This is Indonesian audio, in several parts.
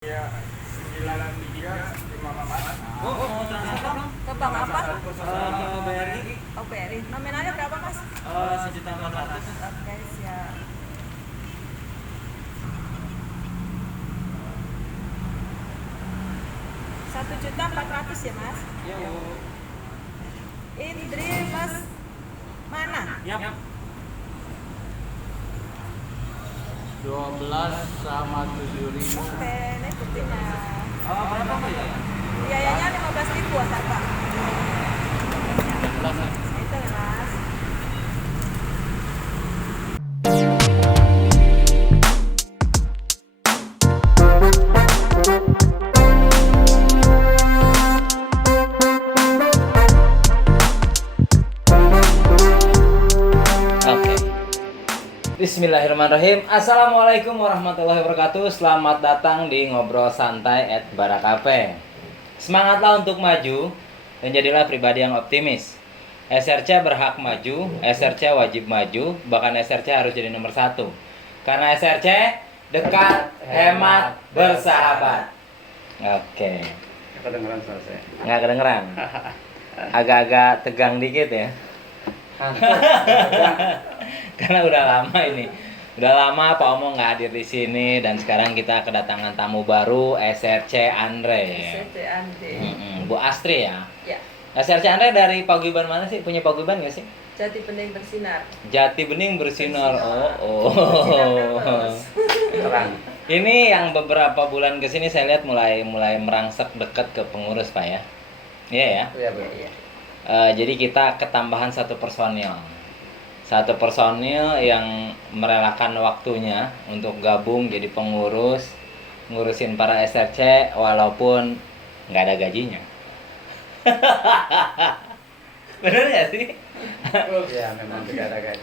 Ya, 9354. Mau transfer dong? Ke bank apa? Ke BRI. Oh, BRI. Nominalnya berapa, Mas? 1.400.000. Oke, siap. Rp1.400.000 ya, Mas? Iya, Bu. Indri, Mas mana? Yap. 12 sama 7.000. Oke, ini buktinya. Berapa Mbak ya? Biayanya 15.000 asal, Pak. 12 ya. Itu ya, Mas. Oke. Bismillahirrahmanirrahim. Assalamualaikum warahmatullahi wabarakatuh. Selamat datang di Ngobrol Santai @barakafe. Semangatlah untuk maju dan jadilah pribadi yang optimis. SRC berhak maju, SRC wajib maju, bahkan SRC harus jadi nomor 1. Karena SRC dekat, hemat, bersahabat. Oke. Kedengeran suara saya. Nggak kedengeran. Agak-agak tegang dikit ya. Karena udah lama ini, udah lama Pak Omo nggak hadir di sini dan sekarang kita kedatangan tamu baru SRC Andre. SRC Andre. Bu Astri ya. Ya, SRC Andre dari paguyuban mana sih? Punya paguyuban nggak sih? Jati Bening bersinar. Jati Bening bersinar. Bersinar terus. Terang. Ini yang beberapa bulan kesini saya lihat mulai merangsek dekat ke pengurus Pak ya. Iya ya. Iya, Bu. Iya. Jadi kita ketambahan satu personil yang merelakan waktunya untuk gabung jadi pengurus, ngurusin para SRC walaupun nggak ada gajinya. Bener ya sih? Ya, memang tidak ada gaji.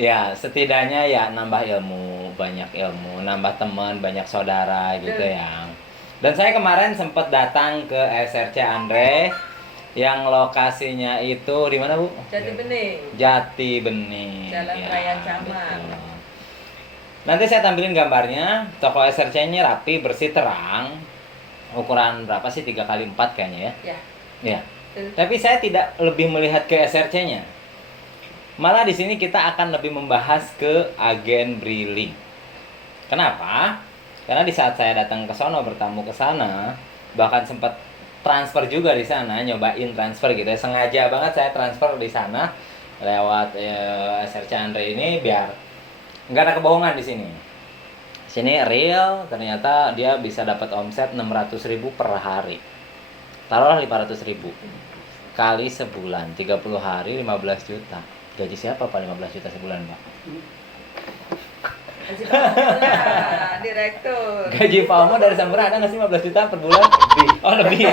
Ya setidaknya ya nambah ilmu, banyak ilmu, nambah teman, banyak saudara gitu ya. Dan saya kemarin sempat datang ke SRC Andre yang lokasinya itu di mana Bu? Jati Bening. Jati Bening. Jalan Raya Caman. Betul. Nanti saya tampilin gambarnya. Toko SRC-nya rapi, bersih, terang. Ukuran berapa sih? 3x4 kayaknya ya. Ya. Ya. Tapi saya tidak lebih melihat ke SRC-nya. Malah di sini kita akan lebih membahas ke agen Briling. Kenapa? Karena di saat saya datang ke sono, bertamu ke sana, bahkan sempat transfer juga di sana, nyobain transfer gitu ya. Sengaja banget saya transfer di sana lewat SRC Andre ini biar nggak ada kebohongan di sini. Sini real, ternyata dia bisa dapat omset 600.000 per hari. Taruhlah 500.000 kali sebulan, 30 hari 15 juta. Gaji siapa Pak 15 juta sebulan, Pak? Gaji Pak Omo lah, direktur. Gaji Pak Omo dari Samura ada nggak sih 15 juta per bulan? Lebih. Oh, lebih ya.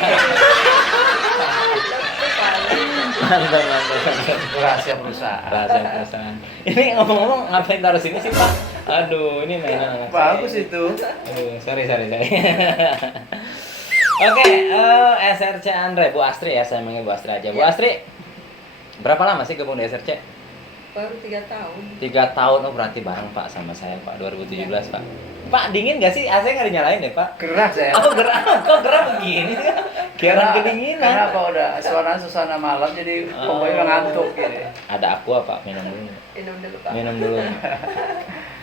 Mantap. Rahasia perusahaan. Rahasia perusahaan. Ini ngomong-ngomong ngapain taruh sini sih Pak? Aduh, ini mainan anak saya. Bagus itu. Aduh, sorry. Oke, SRC Andre, Bu Astri ya, saya manggil Bu Astri aja. Bu Ya. Astri, berapa lama sih gabung di SRC? Baru 3 tahun. 3 tahun, oh berarti bareng Pak sama saya Pak, 2017 Pak. Pak, dingin gak sih? AC nggak dinyalain deh Pak? Gerah saya. Oh gerah, kok gerah begini sih? Kira kedinginan. Kenapa udah suasana malam jadi pokoknya ngantuk gitu. Ada aqua Pak, minum dulu. Minum dulu, Pak. Minum dulu.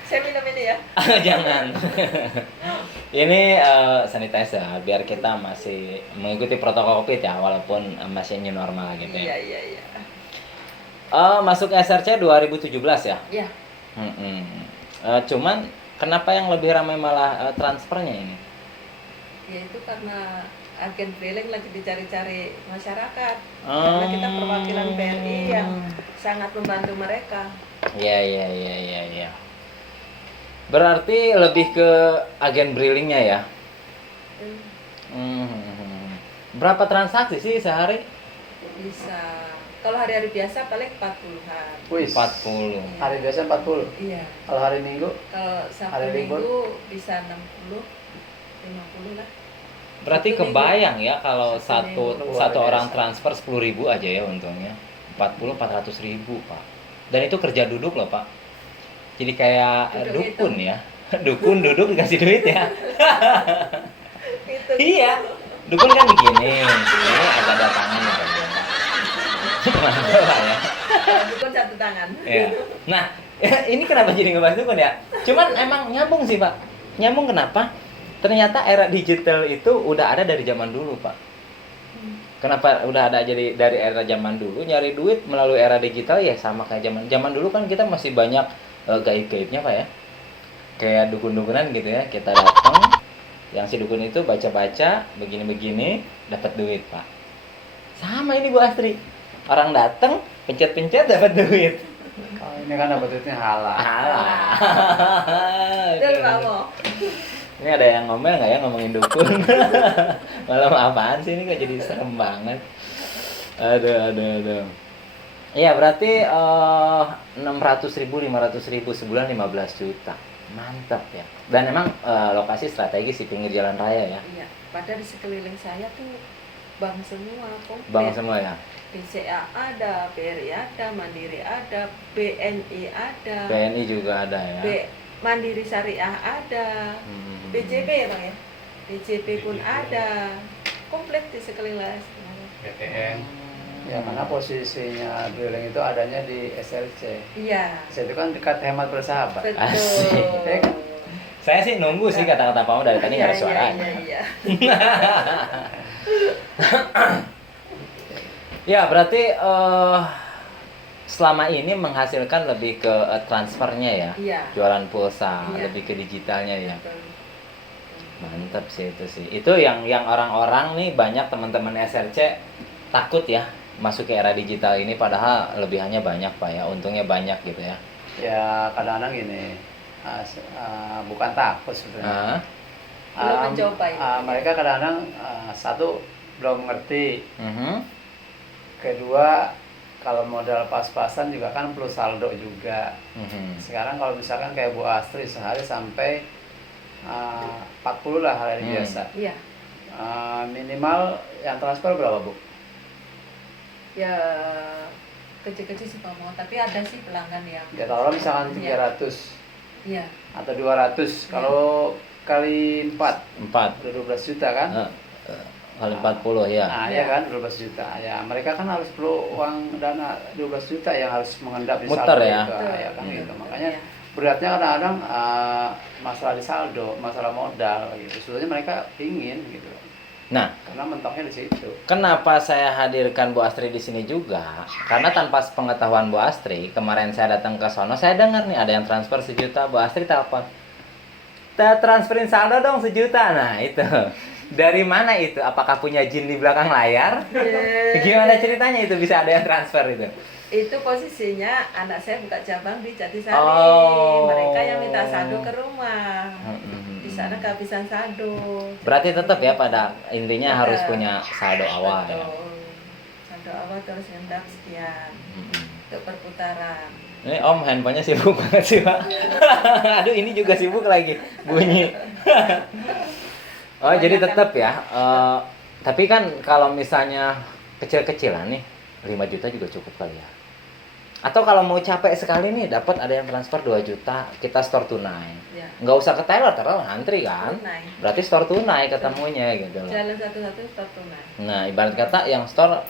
Saya minum ini ya. Jangan. Ini sanitizer biar kita masih mengikuti protokol COVID ya, walaupun masih new normal gitu ya. Iya. Masuk SRC 2017 ya? Iya. Cuman kenapa yang lebih ramai malah transfernya ini? Ya itu karena agen Briling lagi dicari-cari masyarakat. Karena kita perwakilan BRI yang sangat membantu mereka. Iya. Berarti lebih ke agen Brilingnya ya? Berapa transaksi sih sehari? Bisa. Kalau hari-hari biasa paling 40-an. Wih, 40. hari biasa 40. Iya. Kalau hari Minggu Kalau Sabtu Hari libur? Minggu bisa 60, 50 lah. Berarti Sabtu kebayang ya kalau Sabtu satu Minggu. Luar orang biasa. transfer 10.000 aja ya untungnya. 400.000 Pak. Dan itu kerja duduk loh Pak. Jadi kayak Duduk dukun itu. ya. Dukun duduk dikasih duit ya. Itu. Iya. Dukun kan begini. Ini agak ada tangan ya. Mantap Pak ya. Dukun satu tangan. Iya. Nah, ini kenapa jadi ngebahas dukun ya? Cuman emang nyambung sih Pak. Nyambung kenapa? Ternyata era digital itu udah ada dari zaman dulu Pak. Kenapa udah ada jadi dari era zaman dulu nyari duit melalui era digital ya sama kayak zaman dulu kan kita masih banyak gaib-gaibnya Pak ya. Kayak dukun-dukunan gitu ya. Kita datang yang si dukun itu baca-baca begini-begini dapat duit Pak. Sama ini Bu Astri. Orang datang pencet-pencet dapat duit. Oh, ini kan dapat duitnya halal. Alah. Betul Pak Mo. Ini ada yang ngomel nggak ya ngomongin dukun? Malam apaan sih ini kok jadi serem banget. Aduh. Iya berarti 600.000, 500.000 sebulan 15 juta. Mantap ya. Dan emang lokasi strategis di pinggir jalan raya ya. Iya, padahal di sekeliling saya tuh bank semua, komplit. Bank semua ya. BCA ada, BRI ada, Mandiri ada, BNI ada, BNI juga ada ya. Mandiri Syariah ada, BJB ya Bang ya? BJB pun ada, komplit di sekeliling. BTN. Ya karena posisinya drilling itu adanya di SLC. Iya. Itu kan dekat hemat bersahabat. Betul. Asik. Ya kan? Saya sih nunggu sih kata-kata Pak Mo dari tadi nggak ada suaranya. Iya. Ya berarti selama ini menghasilkan lebih ke transfernya ya, Iya. jualan pulsa, Iya. lebih ke digitalnya ya. Betul. Mantap sih itu sih. Itu yang orang-orang nih banyak teman-teman SLC takut ya masuk ke era digital ini padahal lebihannya banyak Pak ya, untungnya banyak gitu ya. Ya kadang-kadang gini, bukan takut sebenarnya. Belum mencoba ini. Mereka kadang-kadang satu belum ngerti, Mhm. kedua kalau modal pas-pasan juga kan perlu saldo juga. Mhm. Sekarang kalau misalkan kayak Bu Astri sehari sampai 40 lah hari biasa. Iya. Minimal yang transfer berapa Bu? Ya kecil-kecil sih Pak Mo, tapi ada sih pelanggan yang. Ya taruh misalkan Iya. 300 Iya. atau 200. Kalau kali 4 4 udah 12 juta kan? kali 40 ya. Nah, ya kan 12 juta. Ya, mereka kan harus perlu uang dana 12 juta yang harus mengendap di Muter saldo ya. itu. Betul, Ya kan betul. gitu. Makanya Iya. beratnya kadang-kadang masalah di saldo, masalah modal gitu. Sebetulnya mereka pingin gitu. Nah, Karena mentoknya di situ. kenapa saya hadirkan Bu Astri di sini juga? Karena tanpa pengetahuan Bu Astri, kemarin saya datang ke sono, saya dengar nih ada yang transfer 1 juta, Bu Astri telepon. Transferin saldo dong 1 juta. Nah, itu. Dari mana itu? Apakah punya jin di belakang layar? Gimana ceritanya itu bisa ada yang transfer itu? Itu posisinya anak saya buka cabang di Jatisari. Oh. Mereka yang minta saldo ke rumah. Mm-mm. Di sana kehabisan saldo. Berarti tetap ya pada intinya harus Betul. punya saldo awal ya. Betul. Saldo awal terus ngendap sekian Mm-mm. untuk perputaran. Ini Om handphonenya sibuk banget sih Pak. Aduh ini juga sibuk lagi bunyi. Oh jadi tetap ya. Tapi kan kalau misalnya kecil-kecilan nih 5 juta juga cukup kali ya. Atau kalau mau capek sekali nih dapat ada yang transfer 2 juta kita store tunai. Ya. Nggak usah ke teller ngantri kan. Tunai. Berarti store tunai ketemunya gitu loh. Jalan satu-satu stop tunai. Nah, ibarat kata yang store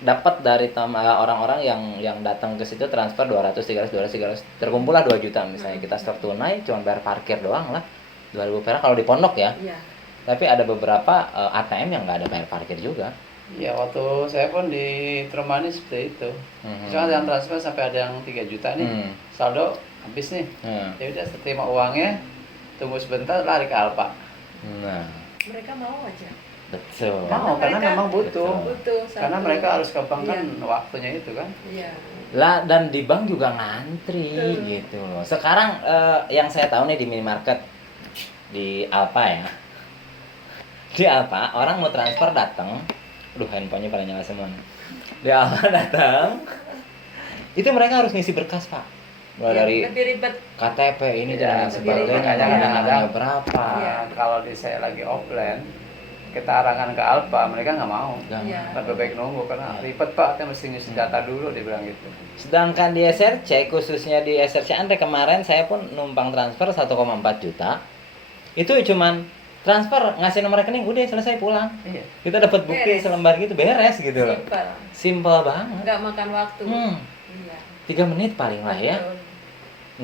dapat dari orang-orang yang datang ke situ transfer 200, 300, 200, 300 terkumpullah 2 juta misalnya. Kita store tunai cuma bayar parkir doang lah. 2.000 perak kalau di pondok ya. Iya. Tapi ada beberapa ATM yang nggak ada bayar parkir juga. Ya waktu saya pun di Tremani seperti itu. Misalnya ada yang transfer sampai ada yang 3 juta nih. Saldo habis nih. Ya udah terima uangnya, tunggu sebentar lari ke Alfa. Nah, Mereka mau aja. betul. Mau karena mereka- memang butuh. Butuh saldo. Karena mereka harus ke bank kan waktunya itu kan. Iya. Lah dan di bank juga ngantri gitu loh. Sekarang yang saya tahu nih di minimarket di Alfa ya. Di Alfa orang mau transfer datang. Aduh handphonenya pada nyala semua nih. Di Alfa datang. Itu mereka harus ngisi berkas Pak. Mulai Iya, dari lebih ribet. KTP ini Iya, dan lain sebagainya. makanya Namanya kadang-kadang berapa? Iya. Kalau di saya lagi offline kita arahkan ke Alfa, mereka nggak mau. Iya. Lebih baik nunggu karena ribet Pak, kita mesti ngisi data dulu, dia bilang gitu. Sedangkan di SRC, khususnya di SRC Andre kemarin saya pun numpang transfer 1,4 juta. Itu cuman transfer, ngasih nomor rekening, udah selesai pulang. Iya. Kita dapat bukti Beres. selembar gitu, beres gitu loh. Simpel. Simpel banget. Nggak makan waktu. Iya. 3 menit paling lah ya. Betul.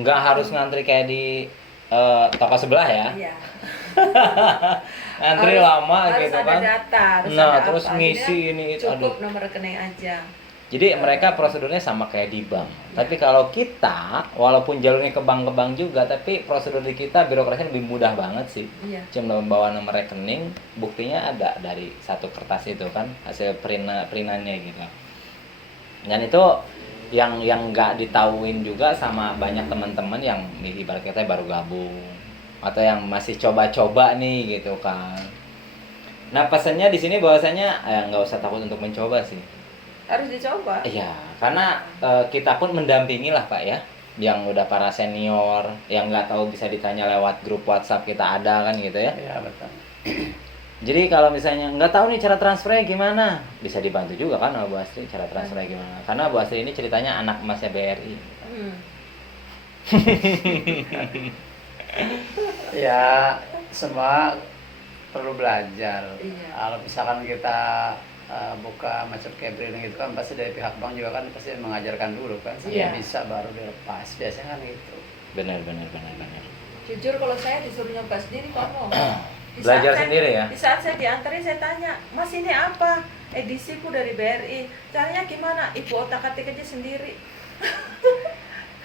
Nggak harus ngantri kayak di toko sebelah ya. Iya. Ngantri lama harus gitu ada kan. data, harus Nah, ada terus apa. ngisi Akhirnya ini itu, cukup aduh. nomor rekening aja. Jadi mereka prosedurnya sama kayak di bank. Tapi kalau kita, walaupun jalurnya ke bank juga, tapi prosedur di kita birokrasinya lebih mudah banget sih. Iya. Cuma membawa nomor rekening, buktinya ada dari satu kertas itu kan, hasil printannya gitu. Dan itu yang nggak ditauin juga sama banyak teman-teman yang ibarat kata baru gabung atau yang masih coba-coba nih gitu kan. Nah pesannya di sini bahwasanya nggak usah takut untuk mencoba sih. Harus dicoba. Iya, karena kita pun mendampingi lah Pak ya, yang udah para senior, yang nggak tahu bisa ditanya lewat grup WhatsApp kita ada kan gitu ya. Iya betul. Jadi kalau misalnya nggak tahu nih cara transfernya gimana, bisa dibantu juga kan sama Bu Astri cara transfernya gimana. Karena Bu Astri ini ceritanya anak emasnya BRI. Ya semua perlu belajar. Iya. Kalau misalkan kita buka macam kayak Briling itu kan pasti dari pihak bank juga kan pasti mengajarkan dulu kan sampai Iya. bisa baru dilepas, biasanya kan gitu. Benar. Jujur kalau saya disuruh nyoba sendiri ngomong. Belajar sendiri ya? Di saat saya diantarin saya tanya, Mas ini apa? Edisiku dari BRI. Caranya gimana? Ibu otak-atik aja sendiri.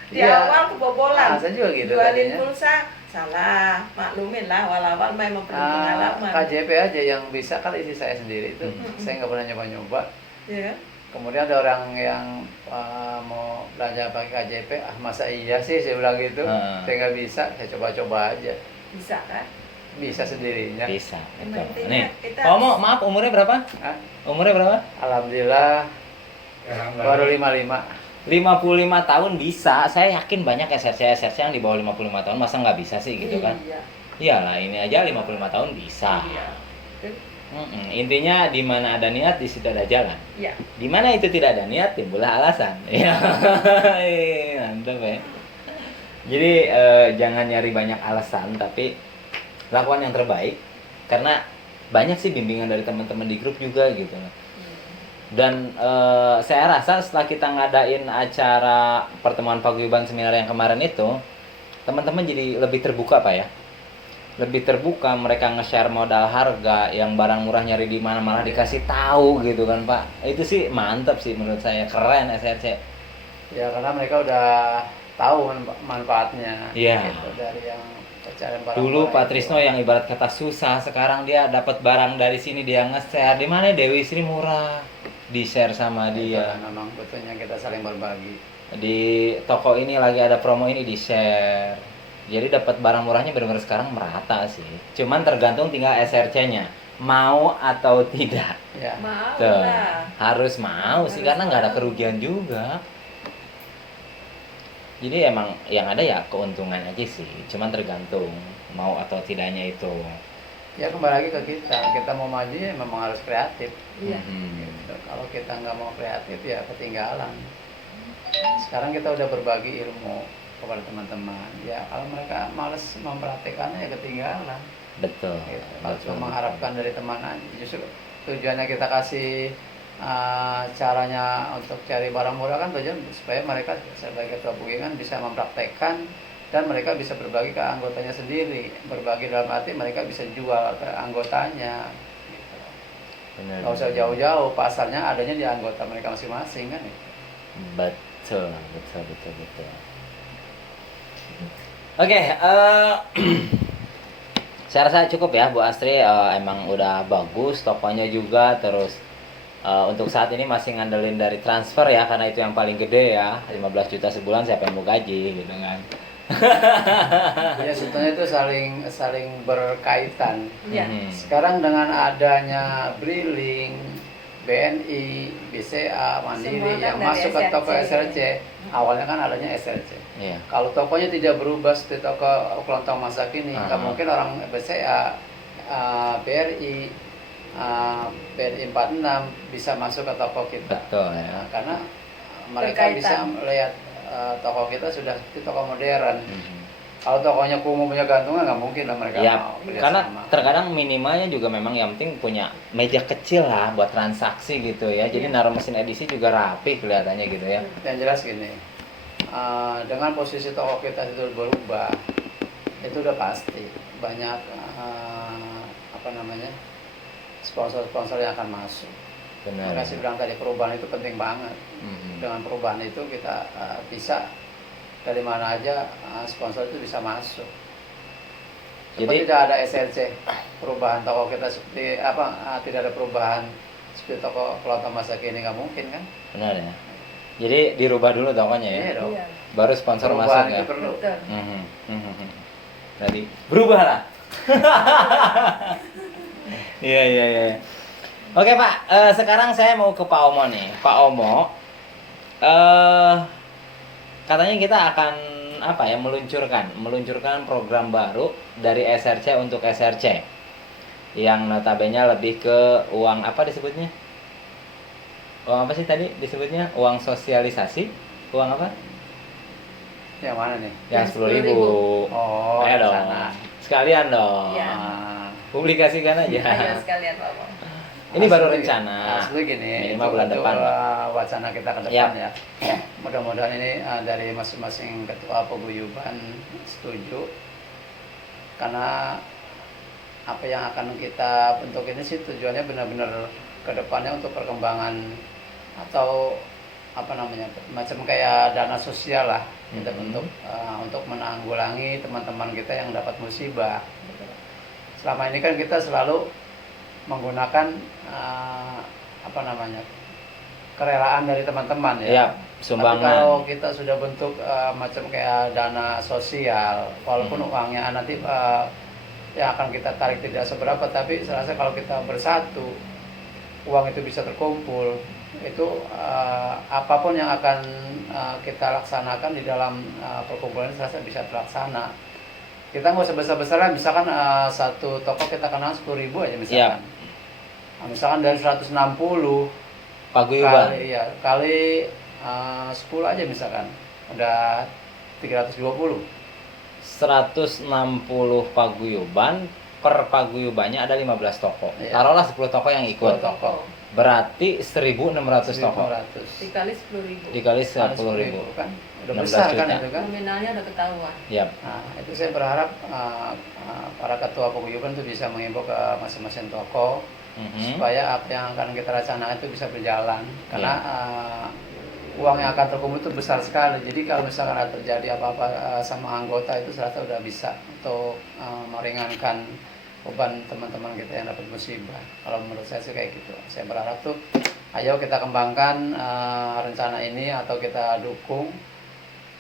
Di Iya. awal kebobolan. Saya juga gitu Jualin tadinya. pulsa, salah. Maklumin lah, awal-awal memang perlu pengalaman. KJP aja yang bisa kan isi saya sendiri itu. Saya nggak pernah nyoba-nyoba. Ya. Kemudian ada orang yang mau belajar pakai KJP, masa iya sih saya bilang gitu. Saya nggak bisa, saya coba-coba aja. Bisa kan? Bisa sendirinya. Bisa. Emang Betul. intinya Nih, kita maaf umurnya berapa? Hah? Umurnya berapa? Alhamdulillah baru 55. 55 tahun bisa. Saya yakin banyak SRC yang di bawah 55 tahun masa nggak bisa sih gitu kan. Iya. Iyalah ini aja 55 tahun bisa. Kan? Intinya di mana ada niat di situ ada jalan. Iya. Di mana itu tidak ada niat timbullah alasan. Ya. Mantap ya. Jadi jangan nyari banyak alasan tapi lakukan yang terbaik karena banyak sih bimbingan dari teman-teman di grup juga gitu. Dan saya rasa setelah kita ngadain acara pertemuan paguyuban seminar yang kemarin itu, teman-teman jadi lebih terbuka Pak ya. Lebih terbuka, mereka nge-share modal harga, yang barang murah nyari di mana malah dikasih tahu gitu kan Pak. Itu sih mantap sih menurut saya, keren SRC. Ya karena mereka udah tahu manfaatnya. Iya. Gitu, dari yang pencarian barang Dulu murah Pak itu. Trisno yang ibarat kata susah, sekarang dia dapat barang dari sini dia nge-share. Di mana Dewi Sri murah, di-share sama Itu dia. kan memang betulnya kita saling berbagi. Di toko ini lagi ada promo ini di-share. Jadi dapat barang murahnya benar-benar sekarang merata sih. Cuman tergantung tinggal SRC-nya mau atau tidak. Ya. Mau Tuh, lah. harus mau sih karena nggak ada kerugian juga. Jadi emang yang ada ya keuntungan aja sih. Cuman tergantung mau atau tidaknya itu. Ya kembali lagi ke kita mau maju ya memang harus kreatif. Iya. Gitu. Kalau kita nggak mau kreatif ya ketinggalan. Sekarang kita udah berbagi ilmu kepada teman-teman. Ya kalau mereka males mempraktikannya ya ketinggalan. Betul. Gitu. Kalau betul, cuma mengharapkan dari teman aja, justru tujuannya kita kasih caranya untuk cari barang murah kan tujuan supaya mereka sebagai ketua paguyuban bisa mempraktekkan dan mereka bisa berbagi ke anggotanya sendiri. Berbagi dalam arti mereka bisa jual ke anggotanya. Gitu. Benar. Nggak usah jauh-jauh, pasarnya adanya di anggota mereka masing-masing kan. Ya. Betul. Oke, saya rasa cukup ya Bu Astri, emang udah bagus tokonya juga, terus untuk saat ini masih ngandelin dari transfer ya, karena itu yang paling gede ya, 15 juta sebulan siapa yang mau gaji gitu kan. Ya sebetulnya itu saling berkaitan. Iya. Sekarang dengan adanya Briling, BNI, BCA, Mandiri Semua kan yang dari masuk ke toko SRC. SRC, awalnya kan adanya SRC. Iya. Kalau tokonya tidak berubah seperti toko kelontong masa kini, nggak mungkin orang BCA, BRI, BRI 46 bisa masuk ke toko kita. Betul ya. Nah, karena mereka Berkaitan. bisa melihat toko kita sudah seperti toko modern. Mhm. Kalau tokonya kumuh punya gantungan nggak mungkin lah mereka Ya, mau karena kerjasama. terkadang minimalnya juga memang yang penting punya meja kecil lah buat transaksi gitu ya. Jadi Iya. naruh mesin edisi juga rapi kelihatannya gitu ya. Yang jelas gini, dengan posisi toko kita itu berubah, itu udah pasti banyak sponsor-sponsor yang akan masuk. Benar. Makanya saya bilang tadi perubahan itu penting banget. Mhm. Dengan perubahan itu kita bisa dari mana aja sponsor itu bisa masuk. Seperti Jadi- tidak ada SLC perubahan toko kita seperti tidak ada perubahan seperti toko kelontong masa kini nggak mungkin kan? Benar ya. Jadi dirubah dulu tokonya ya. Iya dong. Iya. Baru sponsor Perubahan masuk itu ya. perlu. Betul. Mhm. Mhm. Berarti berubah lah. Iya iya iya. Oke Pak, sekarang saya mau ke Pak Omo nih. Pak Omo, katanya kita akan apa ya meluncurkan program baru dari SRC untuk SRC yang notabene lebih ke uang apa disebutnya? Uang apa sih tadi disebutnya? Uang sosialisasi? Uang apa? Yang mana nih? Yang Yang 10.000. Oh, Ayo dong. sana. Sekalian dong. Iya. Publikasikan aja. Ayo sekalian Pak Om. Ini baru Asli- rencana. Asli gini, Minimal itu bulan untuk, depan, Pak. wacana kita ke depan ya. Mudah-mudahan ini dari masing-masing ketua paguyuban setuju. Karena apa yang akan kita bentuk ini sih tujuannya benar-benar ke depannya untuk perkembangan atau apa namanya macam kayak dana sosial lah kita bentuk untuk menanggulangi teman-teman kita yang dapat musibah. Selama ini kan kita selalu menggunakan apa namanya kerelaan dari teman-teman ya. Iya, Tapi sumbangan. kalau kita sudah bentuk macam kayak dana sosial, walaupun uangnya nanti yang akan kita tarik tidak seberapa, tapi saya rasa kalau kita bersatu, uang itu bisa terkumpul. Itu apapun yang akan kita laksanakan di dalam perkumpulan ini saya rasa bisa terlaksana. Kita nggak usah besar-besaran, misalkan satu toko kita kenal 10.000 aja misalkan. Nah, misalkan dari 160 Paguyuban. kali 10 aja misalkan, udah 320. 160 paguyuban, per paguyubannya ada 15 toko. Iya. Taruhlah 10 toko yang ikut. 10 toko. Berarti 1.600 toko. 1.500. Dikali 10.000. Dikali Kali 10.000. kan udah 16 besar kan juta. itu kan. Nominalnya udah ketahuan. Yap. Nah, itu saya berharap para ketua paguyuban itu bisa mengimbau ke masing-masing toko Mhm. supaya apa yang akan kita rencanakan itu bisa berjalan. Karena uang yang akan terkumpul itu besar sekali. Jadi kalau misalkan ada terjadi apa-apa sama anggota itu saya rasa udah bisa untuk meringankan beban teman-teman kita yang dapat musibah. Kalau menurut saya sih kayak gitu. Saya berharap tuh, ayo kita kembangkan rencana ini atau kita dukung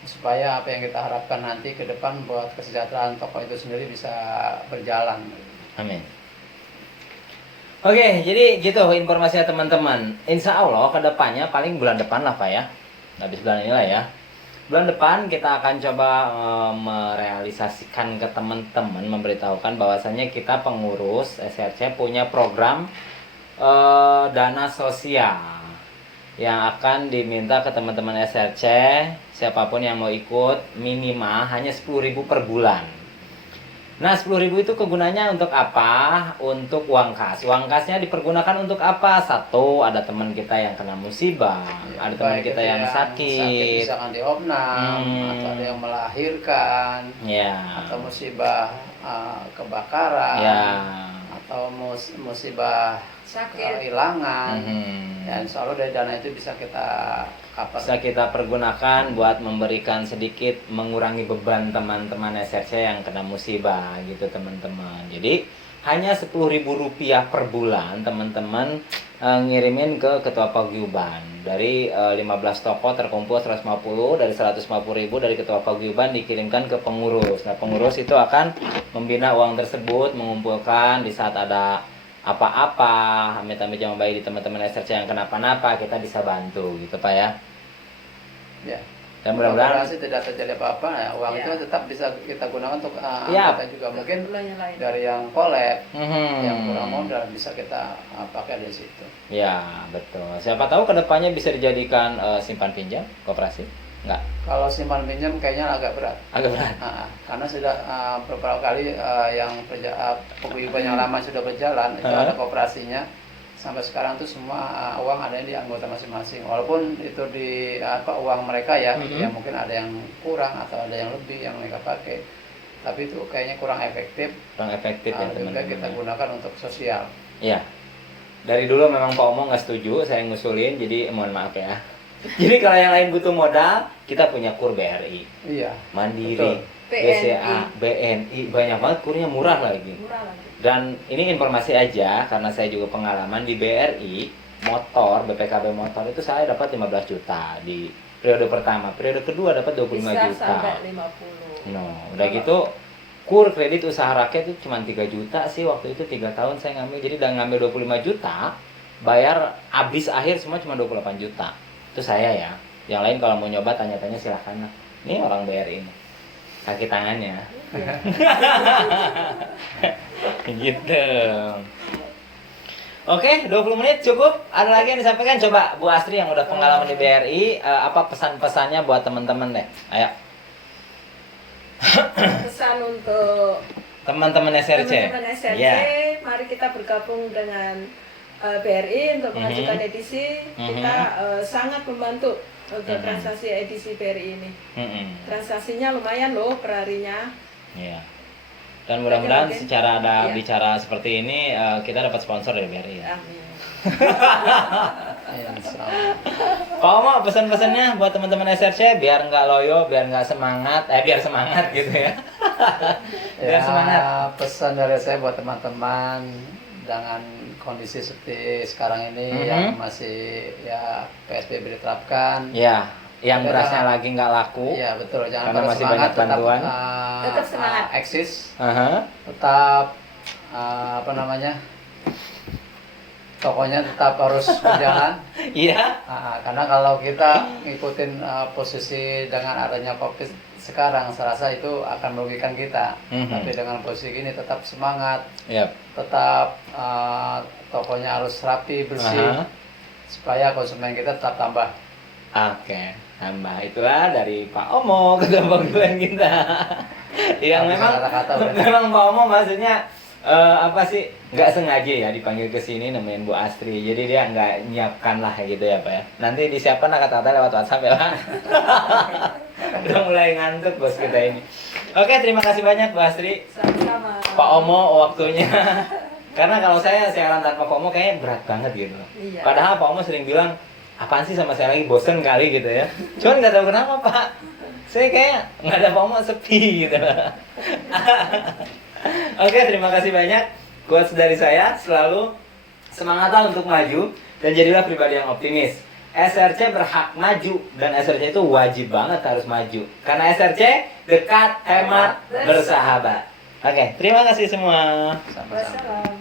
supaya apa yang kita harapkan nanti ke depan buat kesejahteraan toko itu sendiri bisa berjalan. Amin. Oke, jadi gitu informasinya teman-teman. Insya Allah kedepannya paling bulan depan lah Pak ya. Habis bulan inilah ya. Bulan depan kita akan coba merealisasikan ke teman-teman, memberitahukan bahwasannya kita pengurus SRC punya program dana sosial yang akan diminta ke teman-teman SRC, siapapun yang mau ikut minimal hanya 10.000 per bulan. Nah 10.000 itu kegunaannya untuk apa? Untuk uang kas. Uang kasnya dipergunakan untuk apa? Satu, ada teman kita yang kena musibah, ada teman Baik kita itu yang sakit, misalkan di opnam, atau ada yang melahirkan, ya, atau musibah kebakaran, ya, atau musibah Sakit. kehilangan. Mhm. Ya, insya Allah dari dana itu bisa kita bisa kita pergunakan buat memberikan sedikit mengurangi beban teman-teman SRC yang kena musibah gitu teman-teman. Jadi hanya Rp10.000 per bulan teman-teman ngirimin ke ketua paguyuban. Dari 15 toko terkumpul 150, dari 150.000 dari ketua paguyuban dikirimkan ke pengurus. Nah pengurus itu akan membina uang tersebut, mengumpulkan di saat ada apa-apa, amit-amit jangan baik di teman-teman SRC yang kenapa-napa, kita bisa bantu gitu Pak ya. Ya. Dan mudah-mudahan koperasi tidak terjadi apa-apa, ya, uang Ya. itu tetap bisa kita gunakan untuk Ya. kita juga mungkin Yang lain. dari yang collab, Mhm. yang kurang modal bisa kita pakai di situ. Ya, betul. Siapa tahu kedepannya bisa dijadikan simpan pinjam koperasi? Enggak, Kalau simpan pinjam kayaknya agak berat. agak berat. Karena sudah beberapa kali yang paguyuban yang lama sudah berjalan itu ada kooperasinya, sampai sekarang tuh semua uang ada di anggota masing-masing, walaupun itu di uang mereka ya, ya mungkin ada yang kurang atau ada yang lebih yang mereka pakai, tapi itu kayaknya kurang efektif. Kurang efektif ya Lebih baik kita teman-teman. gunakan untuk sosial. Iya. Dari dulu memang Pak Omo nggak setuju, saya ngusulin, jadi mohon maaf ya. Jadi kalau yang lain butuh modal, kita punya KUR BRI, Iya. Mandiri, BNI. BCA, BNI, banyak banget kurnya murah lagi. Murah lagi. Dan ini informasi aja karena saya juga pengalaman di BRI motor, BPKB motor itu saya dapat 15 juta di periode pertama, periode kedua dapat 25 Bisa juta. sampai 50. No, udah gitu KUR kredit usaha rakyat itu cuma 3 juta sih waktu itu 3 tahun saya ngambil. Jadi udah ngambil 25 juta, bayar habis akhir semua cuma 28 juta. Itu saya ya. Yang lain kalau mau nyoba tanya-tanya silahkan lah. Ini orang BRI ini. Kaki tangannya. Gitu. Oke, 20 menit cukup. Ada lagi yang disampaikan? Coba Bu Astri yang udah pengalaman di BRI, apa pesan-pesannya buat teman-teman deh? Ayo. Pesan untuk Teman-teman SRC. teman-teman SRC, Ya. mari kita bergabung dengan BRI untuk mengajukan edisi. Kita sangat membantu untuk transaksi edisi BRI ini. Transaksinya lumayan loh per harinya. Iya. Dan mudah-mudahan Oke. secara ada Iya. bicara seperti ini kita dapat sponsor dari BRI ya. Amin. Insya Pak Omo pesan-pesannya buat teman-teman SRC biar nggak loyo, biar nggak semangat, biar semangat gitu ya. Biar semangat. Pesan dari saya buat teman-teman dengan kondisi seperti sekarang ini yang masih ya PSBB diterapkan. Ya, yang Tapi berasnya jangan- lagi nggak laku. Iya betul, jangan Karena pada masih semangat, banyak bantuan. Tetap semangat. Eksis, Aha. tetap apa namanya, tokonya tetap harus berjalan. Iya. Karena kalau kita ngikutin posisi dengan adanya COVID sekarang, saya rasa itu akan merugikan kita. Tapi dengan posisi ini tetap semangat, Yap. tetap tokonya harus rapi, bersih, Aha. supaya konsumen kita tetap tambah. Oke, tambah itulah dari Pak Omo ketua panggilan kita. Yang Bisa memang kata-kata udah. memang Pak Omo maksudnya apa sih, nggak sengaja ya dipanggil ke sini nemenin Bu Astri. Jadi dia nggak nyiapkan lah gitu ya Pak ya. Nanti disiapkan lah kata-kata lewat WhatsApp ya Pak. Udah mulai ngantuk bos kita ini. Oke, terima kasih banyak Bu Astri. Sama-sama. Pak Omo waktunya. Karena kalau saya siaran tanpa Pak Omo kayaknya berat banget gitu. Iya. Padahal Pak Omo sering bilang, apaan sih sama saya lagi, bosen kali gitu ya. Cuman nggak tahu kenapa Pak. Saya kayak nggak ada Pak Omo sepi gitu. Oke, terima kasih banyak. Quotes dari saya selalu semangatlah untuk maju dan jadilah pribadi yang optimis. SRC berhak maju dan SRC itu wajib banget harus maju. Karena SRC dekat, hemat, bersahabat. Oke, terima kasih semua. Sama-sama. Wassalam.